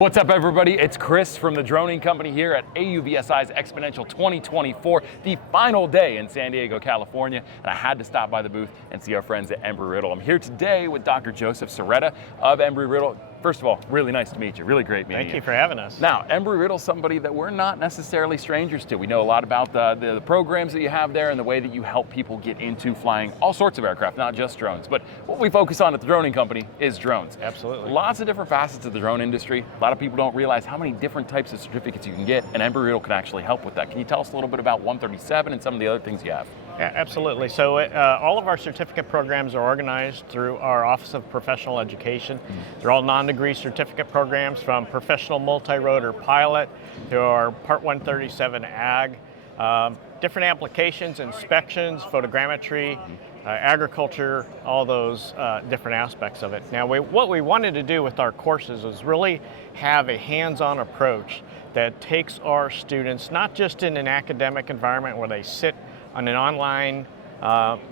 What's up, everybody? It's Chris from the droning company here at AUVSI's Xponential 2024, the final day in San Diego, California, and I had to stop by the booth and see our friends at Embry-Riddle. I'm here today with Dr. Joseph Cerreta of Embry-Riddle. First of all, really nice to meet you. Really great meeting you. Thank you for having us. Now, Embry-Riddle's somebody that we're not necessarily strangers to. We know a lot about the programs that you have there and the way that you help people get into flying all sorts of aircraft, not just drones. But what we focus on at the droning company is drones. Absolutely. Lots of different facets of the drone industry. A lot of people don't realize how many different types of certificates you can get, and Embry-Riddle can actually help with that. Can you tell us a little bit about 137 and some of the other things you have? Yeah, absolutely. So all of our certificate programs are organized through our Office of Professional Education. They're all non-degree certificate programs, from professional multi-rotor pilot to our Part 137 AG. Different applications, inspections, photogrammetry, agriculture, all those different aspects of it. Now, what we wanted to do with our courses was really have a hands-on approach that takes our students not just in an academic environment where they sit on an online,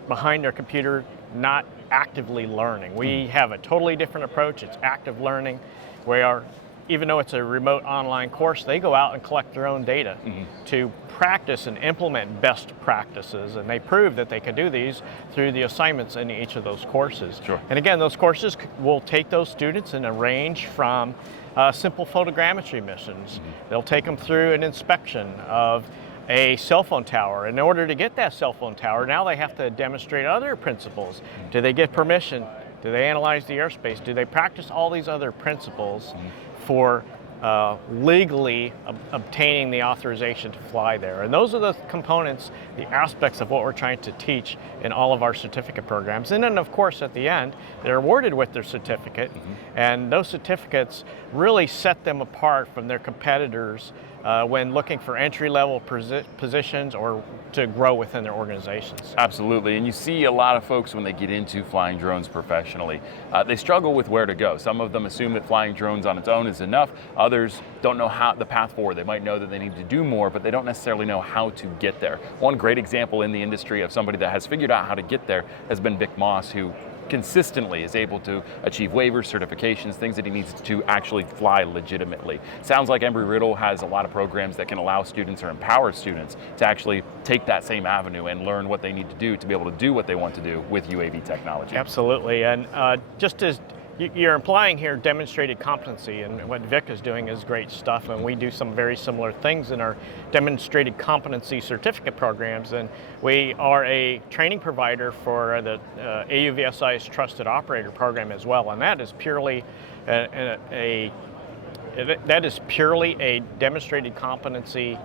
behind their computer, not actively learning. We have a totally different approach. It's active learning, where even though it's a remote online course, they go out and collect their own data to practice and implement best practices, and they prove that they can do these through the assignments in each of those courses. Sure. And again, those courses will take those students in a range from simple photogrammetry missions. They'll take them through an inspection of a cell phone tower. In order to get that cell phone tower, now they have to demonstrate other principles. Do they get permission? Do they analyze the airspace? Do they practice all these other principles for legally obtaining the authorization to fly there? And those are the components, the aspects of what we're trying to teach in all of our certificate programs. And then, of course, at the end, they're awarded with their certificate, and those certificates really set them apart from their competitors when looking for entry-level positions or to grow within their organizations. Absolutely, and you see a lot of folks when they get into flying drones professionally, they struggle with where to go. Some of them assume that flying drones on its own is enough. Others don't know the path forward. They might know that they need to do more, but they don't necessarily know how to get there. One great example in the industry of somebody that has figured out how to get there has been Vic Moss, who consistently is able to achieve waivers, certifications, things that he needs to actually fly legitimately. Sounds like Embry-Riddle has a lot of programs that can allow students or empower students to actually take that same avenue and learn what they need to do to be able to do what they want to do with UAV technology. Absolutely, and just as you're implying here, demonstrated competency, and what Vic is doing is great stuff, and we do some very similar things in our demonstrated competency certificate programs. And we are a training provider for the AUVSI's Trusted Operator program as well, and that is purely a demonstrated competency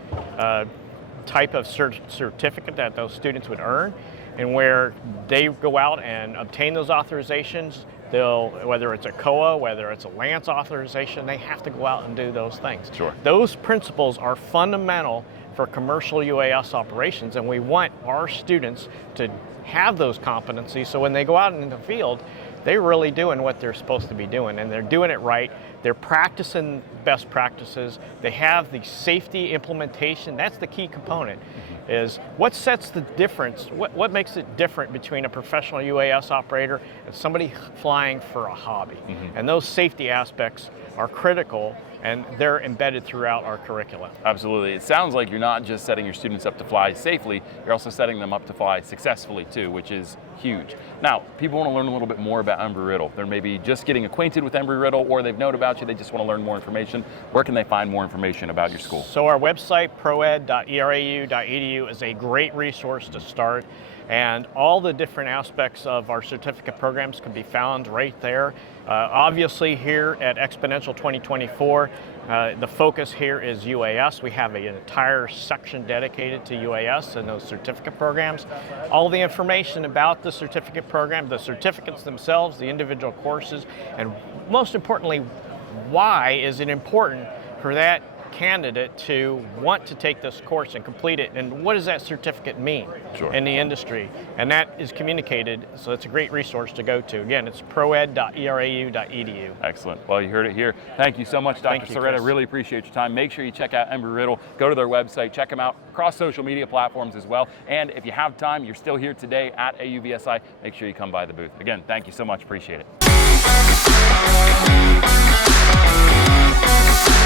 type of certificate that those students would earn, and where they go out and obtain those authorizations. Whether it's a COA, whether it's a Lance authorization, they have to go out and do those things. Sure. Those principles are fundamental for commercial UAS operations, and we want our students to have those competencies, so when they go out in the field, they're really doing what they're supposed to be doing, and they're doing it right. They're practicing best practices. They have the safety implementation. That's the key component, is what sets the difference, what makes it different between a professional UAS operator and somebody flying for a hobby. And those safety aspects are critical, and they're embedded throughout our curricula. Absolutely. It sounds like you're not just setting your students up to fly safely, you're also setting them up to fly successfully too, which is huge. Now, people want to learn a little bit more about Embry-Riddle. They're maybe just getting acquainted with Embry-Riddle, or they've known about you, they just want to learn more information. Where can they find more information about your school? So our website, proed.erau.edu, is a great resource to start, and all the different aspects of our certificate programs can be found right there. Obviously, here at Xponential 2024, the focus here is UAS. We have an entire section dedicated to UAS and those certificate programs. All the information about the certificate program, the certificates themselves, the individual courses, and most importantly, why is it important for that candidate to want to take this course and complete it, and what does that certificate mean in the industry? And that is communicated, so it's a great resource to go to. Again, it's proed.erau.edu. Excellent. Well, you heard it here. Thank you so much, Dr. Cerreta. I really appreciate your time. Make sure you check out Embry-Riddle. Go to their website, check them out across social media platforms as well. And if you have time, you're still here today at AUVSI, make sure you come by the booth. Again, thank you so much. Appreciate it. Bye.